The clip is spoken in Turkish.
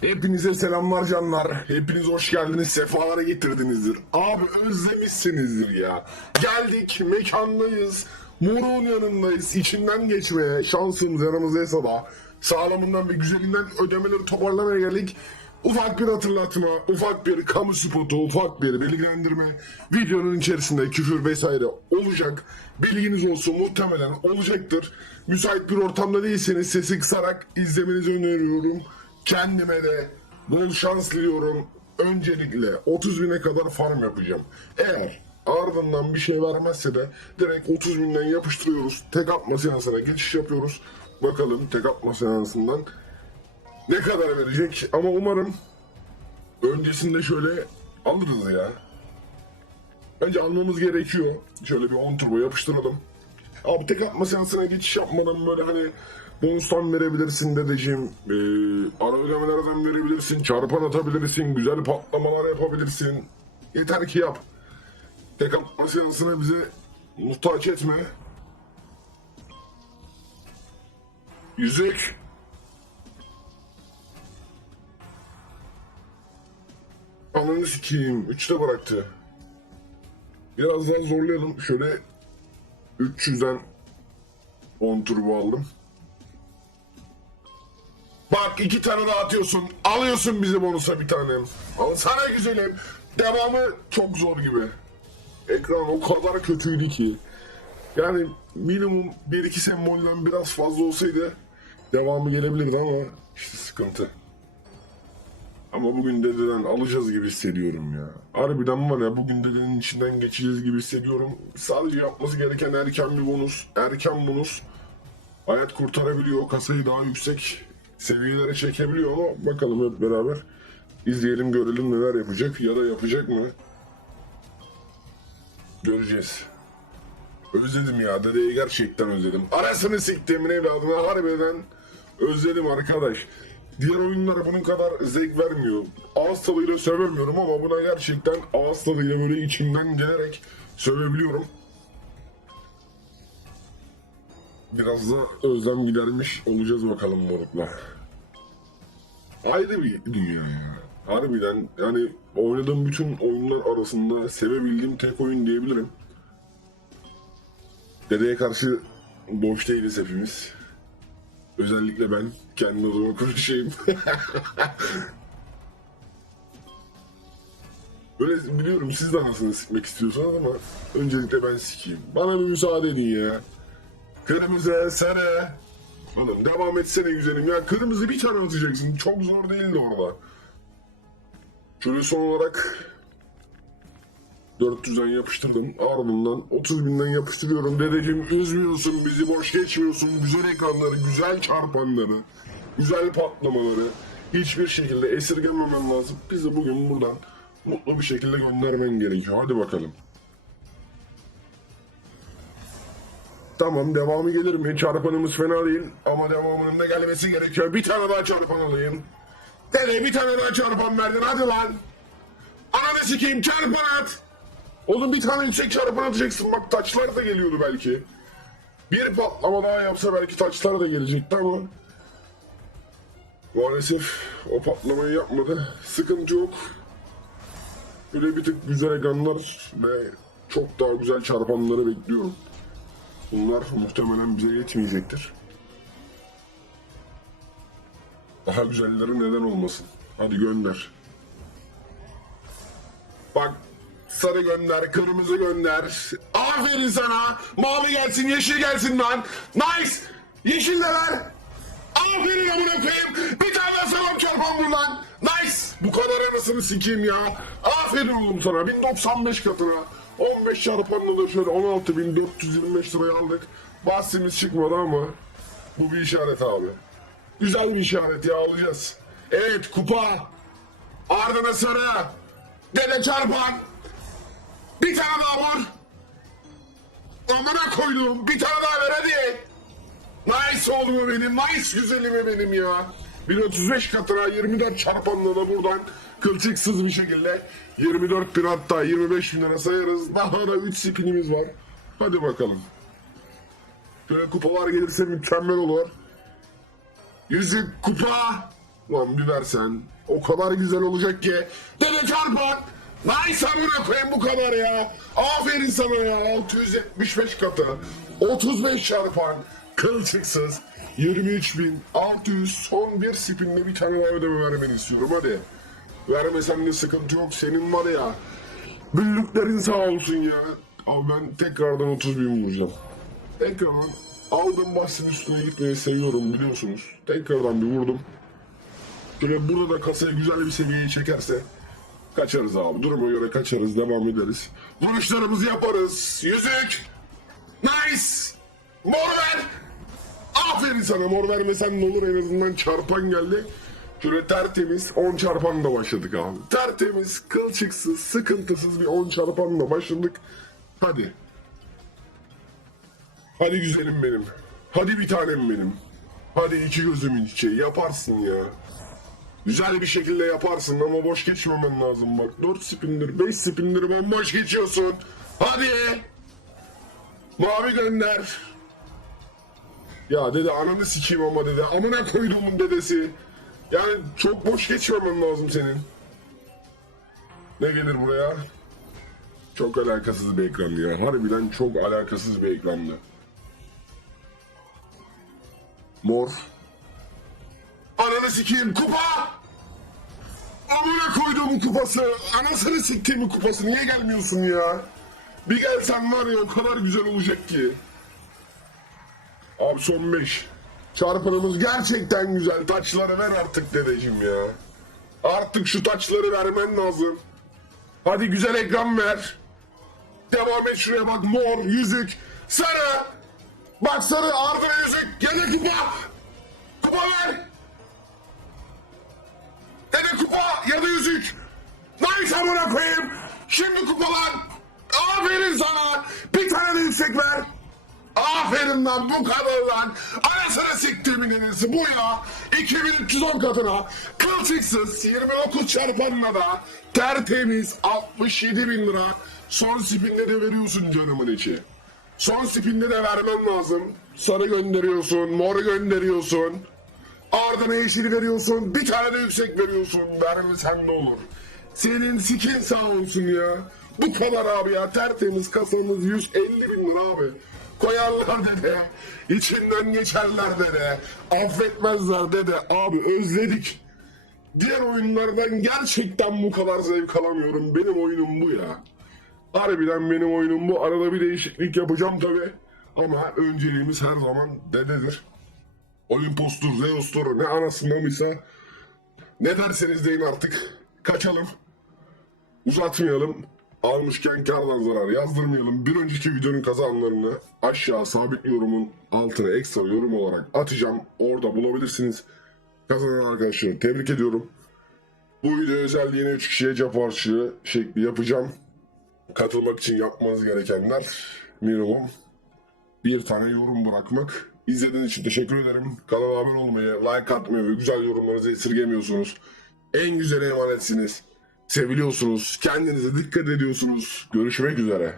Hepinize selamlar canlar. Hepiniz hoş geldiniz. Sefalara getirdinizdir. Abi özlemişsinizdir ya. Geldik mekandayız. Morun yanındayız. İçinden geçmeye şansımız yanımızdaysa da sağlamından ve güzelinden ödemeleri toparlamaya geldik. Ufak bir hatırlatma, ufak bir kamu spotu, ufak bir bilgilendirme. Videonun içerisinde küfür vesaire olacak. Bilginiz olsun muhtemelen olacaktır. Müsait bir ortamda değilseniz sesi kısarak izlemenizi öneriyorum. Kendime de bol şans diliyorum. Öncelikle 30 bine kadar farm yapacağım. Eğer ardından bir şey vermezse de direkt 30 binden yapıştırıyoruz. Tek atma seansına geçiş yapıyoruz. Bakalım tek atma seansından ne kadar verecek ama umarım öncesinde şöyle alırız ya. Bence almamız gerekiyor. Şöyle bir 10 turbo yapıştıralım. Abi tek atma seansına geçiş yapmadan böyle hani bonustan verebilirsin dedeciğim. Ee, ara ödemelerden verebilirsin. Çarpan atabilirsin. Güzel patlamalar yapabilirsin. Yeter ki yap. Tek atma seansına bize muhtaç etme. Yüzük. Ananı sikeyim. Üçte bıraktı. Biraz daha zorlayalım. Şöyle 300'den 10 turbo aldım. Bak iki tane daha atıyorsun. Alıyorsun bizi bonusa bir tane. Al sana güzelim. Devamı çok zor gibi. Ekran o kadar kötüydü ki. Yani minimum 1-2 sembolden biraz fazla olsaydı devamı gelebilirdi ama işte sıkıntı. Ama bugün dededen alacağız gibi hissediyorum ya. Harbiden var ya bugün dedenin içinden geçeceğiz gibi hissediyorum. Sadece yapması gereken erken bir bonus. Erken bonus. Hayat kurtarabiliyor. Kasayı daha yüksek seviyelere çekebiliyor ama bakalım hep beraber. izleyelim görelim neler yapacak ya da yapacak mı? Göreceğiz. Özledim ya dedeyi gerçekten özledim. Arasını siktiğimin evladına harbiden özledim arkadaş. Diğer oyunlar bunun kadar zevk vermiyor. Ağız tadıyla sövemiyorum ama buna gerçekten ağız tadıyla böyle içimden gelerek sövebiliyorum. Biraz da özlem gidermiş olacağız bakalım morukla. Ayrı bir dünya ya. Harbiden yani oynadığım bütün oyunlar arasında sevebildiğim tek oyun diyebilirim. Dedeye karşı boş değiliz hepimiz. Özellikle ben kendi adıma konuşayım. Böyle biliyorum siz de anasını sikmek istiyorsunuz ama öncelikle ben sikeyim. Bana bir müsaade edin ya. Kırmızı, sarı. Oğlum devam etsene güzelim ya. Kırmızı bir tane atacaksın. Çok zor değildi orada. Şöyle son olarak 400'den yapıştırdım. Ardından 30 binden yapıştırıyorum. Dedeciğim üzmüyorsun bizi, boş geçmiyorsun. Güzel ekranları, güzel çarpanları, güzel patlamaları hiçbir şekilde esirgememen lazım. Bizi bugün buradan mutlu bir şekilde göndermen gerekiyor. Hadi bakalım. Tamam devamı gelir mi? Çarpanımız fena değil ama devamının da gelmesi gerekiyor. Bir tane daha çarpan alayım. Dede bir tane daha çarpan verdin hadi lan. Ananı sikeyim çarpan at. Oğlum bir tane yüksek çarpan atacaksın bak taçlar da geliyordu belki. Bir patlama daha yapsa belki taçlar da gelecekti ama maalesef o patlamayı yapmadı. Sıkıntı yok. Böyle bir tık güzel ekranlar ve çok daha güzel çarpanları bekliyorum. Bunlar muhtemelen bize yetmeyecektir. Daha güzelleri neden olmasın? Hadi gönder. Bak sarı gönder, kırmızı gönder. Aferin sana. Mavi gelsin, yeşil gelsin lan. Nice. Yeşil de ver. Aferin amına koyayım. Bir tane sana çarpan vur. Nice. Bu kadar anasını sikeyim ya. Aferin oğlum sana. 1095 katına. 15 çarpanla da şöyle 16.425 liraya aldık. Bahsimiz çıkmadı ama bu bir işaret abi. Güzel bir işaret ya alacağız. Evet kupa. Ardına sarı. Dede çarpan. Bir tane daha var. Amına koydum. Bir tane daha ver hadi. Nice oğlumu benim. Nice güzelimi benim ya. 1035 katına 24 çarpanla da buradan kılçıksız bir şekilde 24 bin hatta 25 bin lira sayarız. Daha da 3 spinimiz var. Hadi bakalım. Şöyle kupalar gelirse mükemmel olur. Yüzük kupa. Lan bir versen. O kadar güzel olacak ki. Dede çarpan. Amına koyayım bu kadar ya. Aferin sana ya. 675 katı. 35 çarpan. Kılçıksız. 23.600 son bir spinle bir tane daha ödeme vermeni istiyorum hadi. Vermesen de sıkıntı yok senin var ya. Büllüklerin sağ olsun ya. Abi ben tekrardan 30 bin vuracağım. Tekrardan aldığım bahsin üstüne gitmeyi seviyorum biliyorsunuz. Tekrardan bir vurdum. Şöyle burada da kasayı güzel bir seviyeye çekerse kaçarız abi. Duruma göre kaçarız, devam ederiz. Vuruşlarımızı yaparız. Yüzük. Nice. Mor ver. Aferin sana mor vermesen ne olur en azından çarpan geldi. Şöyle tertemiz 10 çarpanla başladık abi. Tertemiz, kılçıksız, sıkıntısız bir 10 çarpanla başladık. Hadi. Hadi güzelim benim. Hadi bir tanem benim. Hadi iki gözümün içi. Yaparsın ya. Güzel bir şekilde yaparsın ama boş geçmemen lazım bak. 4 spindir, 5 spindir bomboş geçiyorsun. Hadi. Mavi gönder. Ya dede ananı sikeyim ama dede. Amına koyduğumun dedesi. Yani çok boş geçmemen lazım senin. Ne gelir buraya? Çok alakasız bir ekran ya. Harbiden çok alakasız bir ekrandı. Mor. Ananı sikeyim kupa! Amına koyduğumun kupası. Anasını siktiğimin kupası. Niye gelmiyorsun ya? Bir gelsen var ya o kadar güzel olacak ki. Abi son 5. Çarpanımız gerçekten güzel. Taçları ver artık dedeciğim ya. Artık şu taçları vermen lazım. Hadi güzel ekran ver. Devam et şuraya bak mor, yüzük, sarı. Bak sarı, ardına yüzük, gene kupa. Kupa ver. Gene kupa ya da yüzük. Nice amına koyayım. Şimdi kupalar. Aferin sana. Bir tane de yüksek ver. Aferin lan bu kadar lan. Anasını siktiğimin enesi bu ya. 2310 katına kılçıksız 29 çarpanla da tertemiz 67 bin lira. Son spinde de veriyorsun canımın içi. Son spinde de vermen lazım. Sarı gönderiyorsun, mor gönderiyorsun. Ardına yeşil veriyorsun, bir tane de yüksek veriyorsun. Vermesen ne olur. Senin sikin sağ olsun ya. Bu kadar abi ya. Tertemiz kasamız 150 bin lira abi. Koyarlar dede. İçinden geçerler dede. Affetmezler dede. Abi özledik. Diğer oyunlardan gerçekten bu kadar zevk alamıyorum. Benim oyunum bu ya. Harbiden benim oyunum bu. Arada bir değişiklik yapacağım tabi. Ama önceliğimiz her zaman dededir. Olimpos'tur, Zeus'tur, ne anasından ise ne derseniz deyin artık. Kaçalım. Uzatmayalım. Almışken kardan zarar yazdırmayalım. Bir önceki videonun kazanlarını aşağı sabit yorumun altına ekstra yorum olarak atacağım. Orada bulabilirsiniz. Kazanan arkadaşları tebrik ediyorum. Bu video özel yine 3 kişiye cep harçlığı şekli yapacağım. Katılmak için yapmanız gerekenler minimum bir tane yorum bırakmak. İzlediğiniz için teşekkür ederim. Kanala abone olmayı, like atmayı ve güzel yorumlarınızı esirgemiyorsunuz. En güzel emanetsiniz. Seviliyorsunuz. Kendinize dikkat ediyorsunuz. Görüşmek üzere.